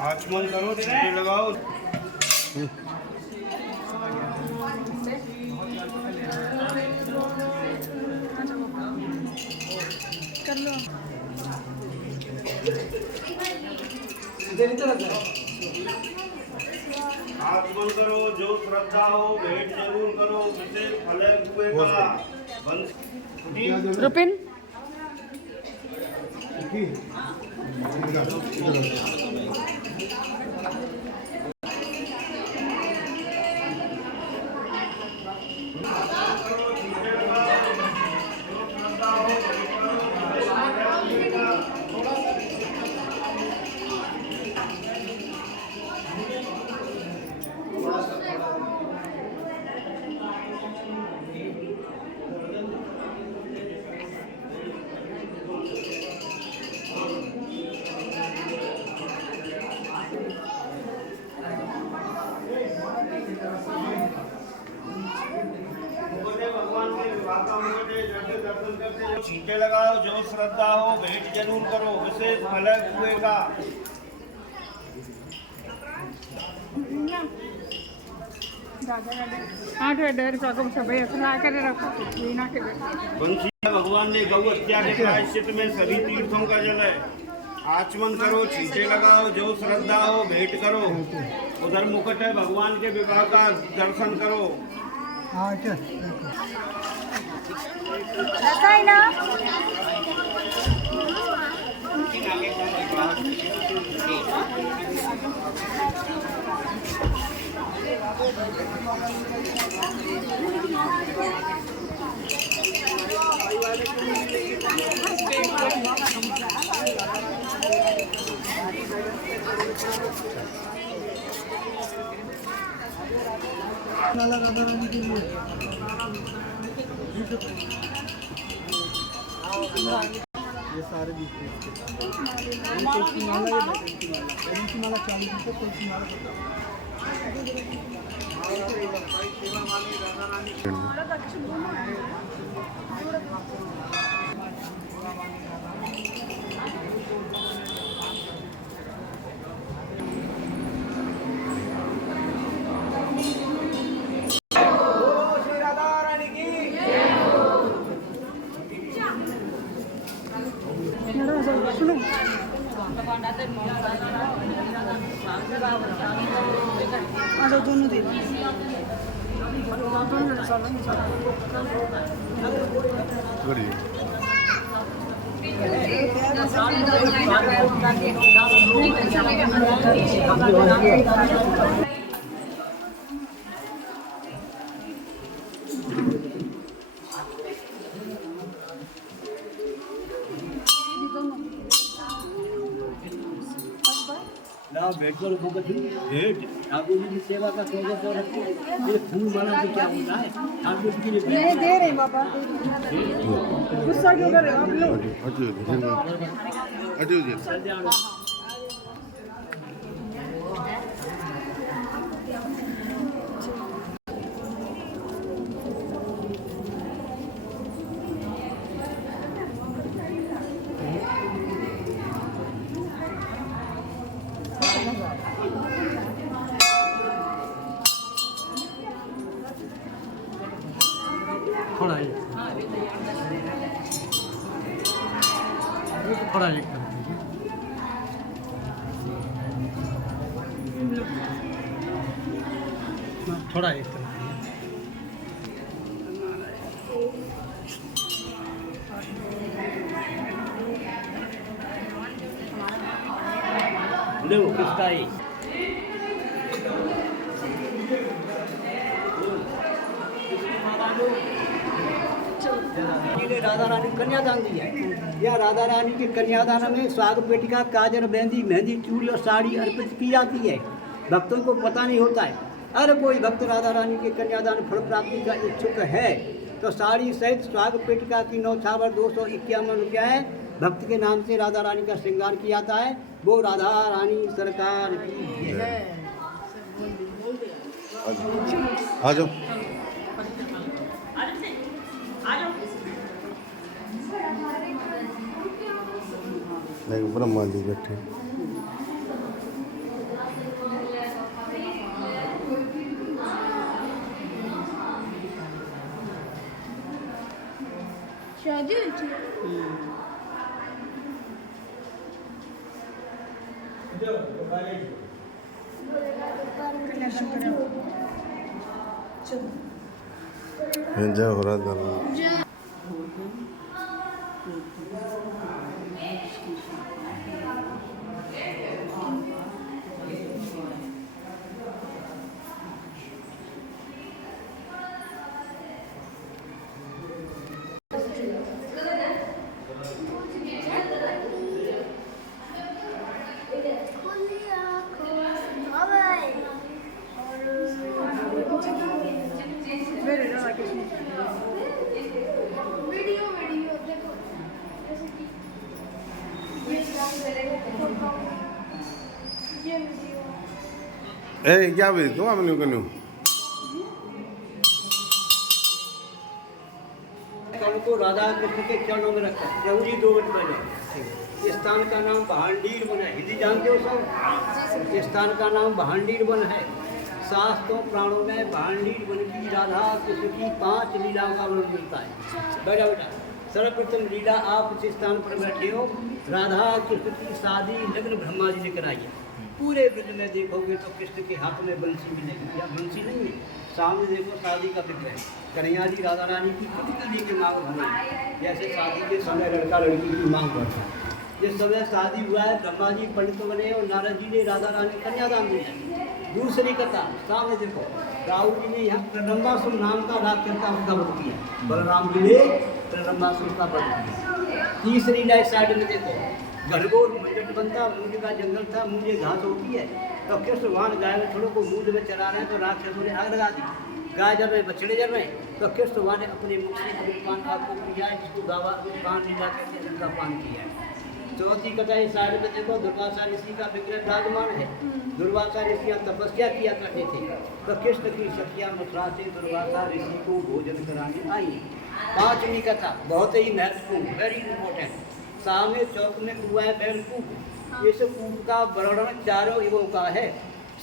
आचमन करो, छींटे लगाओ। कर लो। आचमन करो, जो श्रद्धा हो भेंट जरूर करो, विशेष फल हुए का रुपिन छींटे लगाओ, जो श्रद्धा हो भेंट जरूर करो, विशेष फल हुए का बंसी भगवान ने गौ हत्या के प्रायश्चित में सभी तीर्थों का जल है। आचमन करो, छींटे लगाओ, जो श्रद्धा हो भेंट करो। उधर मुकुट है, भगवान के विवाह का दर्शन करो। ऐसा ही ना ये सारे बीच में तुलसी माला, ये तुलसी माला 40 रुपये, तुलसी माला दोनों दे भेंट करो भेंट ठाकुर जी की सेवा का स्वागत और ये फूल वाला तो क्या होता है ठाकुर जी के लिए नहीं दे रहे बाबा गुस्सा क्यों कर रहे हो आप लोग थोड़ा एक थोड़ा एक लो किसका है राधा रानी कन्यादान दिया है। या राधा रानी के कन्यादान में स्वागत पेटिका, काजर, मेहंदी, मेहंदी चूड़ी और साड़ी अर्पित की जाती है। भक्तों को पता नहीं होता है। अगर कोई भक्त राधा रानी के कन्यादान फल प्राप्ति का इच्छुक है तो साड़ी सहित स्वागत पेटिका की नौछावर 251 रुपया है। भक्त के नाम से राधा रानी का श्रृंगार किया जाता है। वो राधा रानी सरकार की है। आ जाओ। एक ब्रह्मा जी बैठे। जय हो रहा था। Very nice. ए क्या भेज दो आपने कन्यू कर्ण को राधा कृष्ण के चरणों में रखा। प्रभु जी 2 मिनट बने। इस स्थान का नाम भांडीर वन है। हिंदी जानते हो सब? इस स्थान का नाम भांडीर वन है। शास्त्रों प्राणों में भांडीर वन की राधा कृष्ण की 5 लीलाओं का वर्णन मिलता है। बैठा बेटा, सर्वप्रथम लीला आप इस स्थान पर बैठे हो, राधा कृष्ण की शादी लग्न ब्रह्मा जी ने कराई है। पूरे ब्रज में देखोगे तो कृष्ण के हाथ में बंसी मिलेगी। या बंसी नहीं है, सामने देखो शादी का विग्रह है। कन्हैया जी राधा रानी की खुद की लेके मांग भरी, जैसे शादी के समय लड़का लड़की की मांग भरता है। जिस समय शादी हुआ है, ब्रह्मा जी पंडित बने और नारद जी ने राधा रानी कन्यादान दिया। दूसरी कथा सामने देखो, राहुल जी ने यहाँ प्रलंबासुर नाम का राक्षसा उसका वध किया। बलराम जी ने प्रलंबासुर का वध किया। तीसरी लाइट साइड में देखो, घनघोर मंडट बनता, मूंज का जंगल था, मूंजे घास होती है। तो कृष्ण वहां गाय बछड़ों को मूंज में चरा रहे हैं, तो राक्षसों ने आग लगा दी। गाय जल रहे, बछड़े जल रहे, तो कृष्ण वहां ने अपने मुख से अमृतपान आपको पिया है, जिसको गावा अमृतपान लीला कहते हैं, उनका पान किया है। चौथी कथा इस साइड में देखो, दुर्वासा ऋषि का विग्रह विराजमान है। दुर्वासा ऋषि तपस्या किया करते थे, तो कृष्ण की सखियां मथुरा से दुर्वासा ऋषि को भोजन कराने आई। पांचवी कथा बहुत ही महत्वपूर्ण, वेरी इंपॉर्टेंट। सामने चौक में कुआ है बैलकूप। इस कूप का वर्णन 4 युगों का है।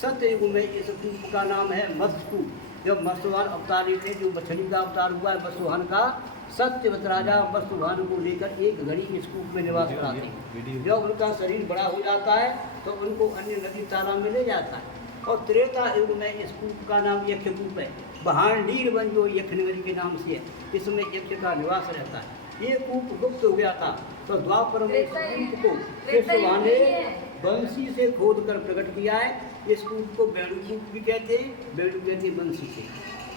सत्य युग में इस कूप का नाम है मत्स्यकूप। जब मत्स्यवान अवतार थे, जो मछली का अवतार हुआ है मत्स्यवान का, सत्यवत राजा मत्स्यवान को लेकर एक घड़ी इस कूप में निवास कराते। जब उनका शरीर बड़ा हो जाता है तो उनको अन्य नदी तालाब में ले जाता है। और त्रेता युग में इस कूप का नाम यक्षकूप है। भांडीर वन जो यक्षनगरी के नाम से है, इसमें यक्ष का निवास रहता है। ये कूप गुप्त हो गया था, तो द्वापर में इस कूप को कृष्ण ने बंसी से खोद कर प्रकट किया है। इस कूप को बेणुकूप भी कहते हैं, बेणु कहते हैं बंसी से।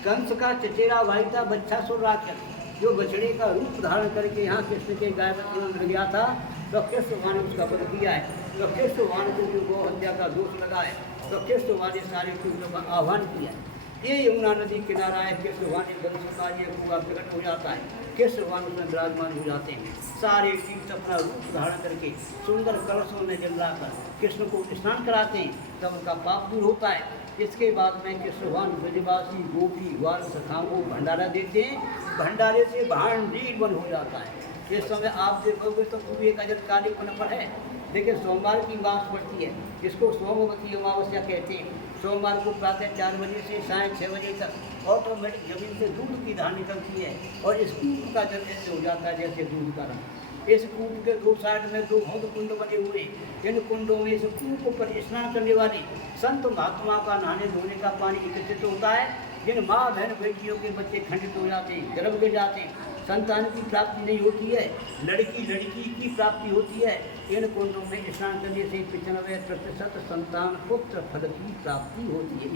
कंस का चचेरा भाई था बच्छासुर राक्षस, जो बछड़े का रूप धारण करके यहाँ कृष्ण के गाय में मिल गया था। तो कृष्ण ने उसका वध किया है। तो कृष्ण को जो गौ हत्या का दोष लगा है, तो कृष्ण ने सारे चूड़ों का आह्वान किया है। ये यमुना नदी किनारा है। कृष्ण ने बंसी का ये कुआ प्रकट हो जाता है। कृष्ण उसमें विराजमान हो जाते हैं। सारे तीर्थ अपना रूप धारण करके सुंदर कलशों में जल लाकर कृष्ण को स्नान कराते हैं, तब उनका पाप दूर होता है। इसके बाद में कृष्ण भगवान ब्रजवासी गोपी ग्वाल सखाओं को भंडारा देते हैं। भंडारे से भांडीर वन हो जाता है। इस समय आप देखोगे तो पूरी एक अजर काली पन पर है। देखिए, सोमवार की मास पड़ती है, जिसको सोमवती अमावस्या कहते हैं। सोमवार को प्रातः 4 बजे से साय 6 बजे तक ऑटोमेटिक जमीन से दूध की धार निकलती है और इस कूप का जल ऐसे हो जाता है जैसे दूध का रंग। इस कूप के 2 साइड में 2 हौद कुंड बने हुए। इन कुंडों में इस कूप पर स्नान करने वाले संत महात्मा का नहाने धोने का पानी एकत्रित होता है। जिन माँ बहन बेटियों के बच्चे खंडित हो जाते हैं, गर्भ गिर जाते हैं, संतान की प्राप्ति नहीं होती है, लड़की की प्राप्ति होती है, इन कुंडों में स्नान करने से 95% संतान पुत्र फल की प्राप्ति होती है।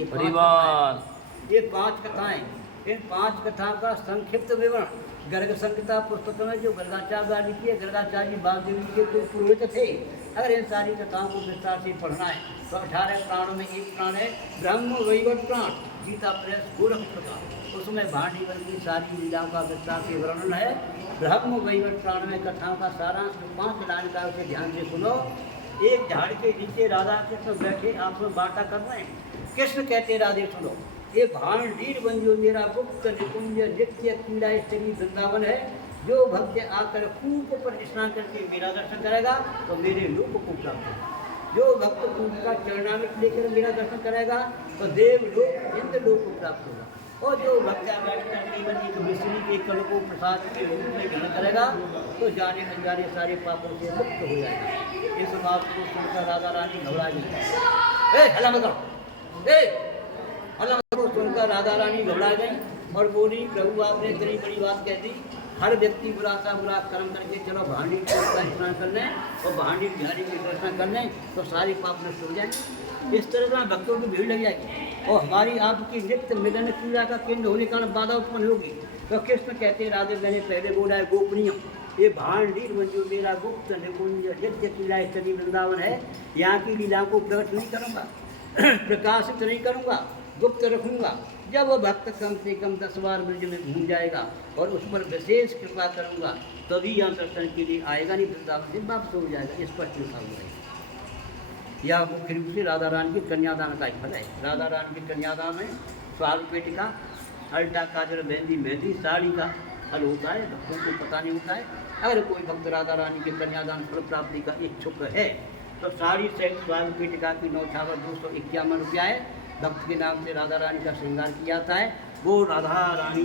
ये 5 कथाएं। इन 5 कथाओं का संक्षिप्त विवरण गर्ग संहिता पुस्तक में जो गर्गाचार्य लिखी है, गर्गाचार्य बागदेवी के 2 पुरोहित थे। अगर इन सारी कथाओं को विस्तार से पढ़ना है तो 18 प्राणों में एक प्राण है ब्रह्म वैवर्त प्राण, गीता प्रेस गोरखपुर का। उसमें भांडीवन की सारी लीलाओं का विस्तार से वर्णन है। ब्रह्म वैवर्त प्राण में कथाओं का सारांश 5 लाइन का उसे ध्यान से सुनो। एक झाड़ के नीचे राधा कृष्ण बैठे आपस में बाटा कर रहे हैं। कृष्ण कहते राधे सुनो, ये भांडीर वन जो मेरा गुप्त निकुंज नित्य क्रीड़ा स्थली वृंदावन है, जो भक्त आकर कूप पर स्नान करके मेरा दर्शन करेगा तो मेरे लोक को प्राप्त होगा। जो भक्त कूप का चरणामृत लेकर मेरा दर्शन करेगा तो देव लोक इंद्र लोक को प्राप्त होगा। और जो भक्त बैठकर केवल एक मिश्री के कण को प्रसाद के रूप में ग्रहण करेगा तो जाने अनजाने सारे पापों से मुक्त हो जाएगा। इस बात को सुनकर राधा रानी घबरा गई। हल्ला मत करो, हल्ला मत करो। सुनकर राधा रानी घबरा गई और बोली, प्रभु आपने इतनी बड़ी बात कह दी। हर व्यक्ति बुरा सा बुरा कर्म करके चलो भांडी का स्नान कर लें और भांडी बिहारी के दर्शन कर लें तो सारे पाप नष्ट हो जाएंगे। इस तरह से भक्तों की भीड़ लग जाएगी और हमारी आपकी नित्य मिलन क्रिया का केंद्र होने का बाधा उत्पन्न होगी। तो कृष्ण कहते राधे मैंने पहले बोला है गोपनीय, ये भांडी जो मेरा गुप्त निकुंज नित्य लीला स्थली वृंदावन है, यहाँ की लीला को प्रकट नहीं करूँगा, प्रकाशित नहीं करूँगा, गुप्त रखूँगा। जब वो भक्त कम से कम 10 बार ब्रज में घूम जाएगा और उस पर विशेष कृपा करूँगा तभी यहाँ दर्शन के लिए आएगा, नहीं वृंदावन से वापस हो जाएगा। स्पष्ट लिखा हुआ है। यह मुख्य रूप से राधा रानी के कन्यादान का ही फल है। राधा रानी के कन्यादान में स्वाग पेटिका, अल्टा, काजल, मेहंदी, मेहंदी, साड़ी का फल होता है। भक्तों को पता नहीं होता है। अगर कोई भक्त राधा रानी के कन्यादान फल प्राप्ति का इच्छुक है तो साड़ी सहित स्वाग पेटिका की नौछावर 251 रुपया है। भक्त के नाम से राधा रानी का श्रृंगार किया जाता है। वो राधा रानी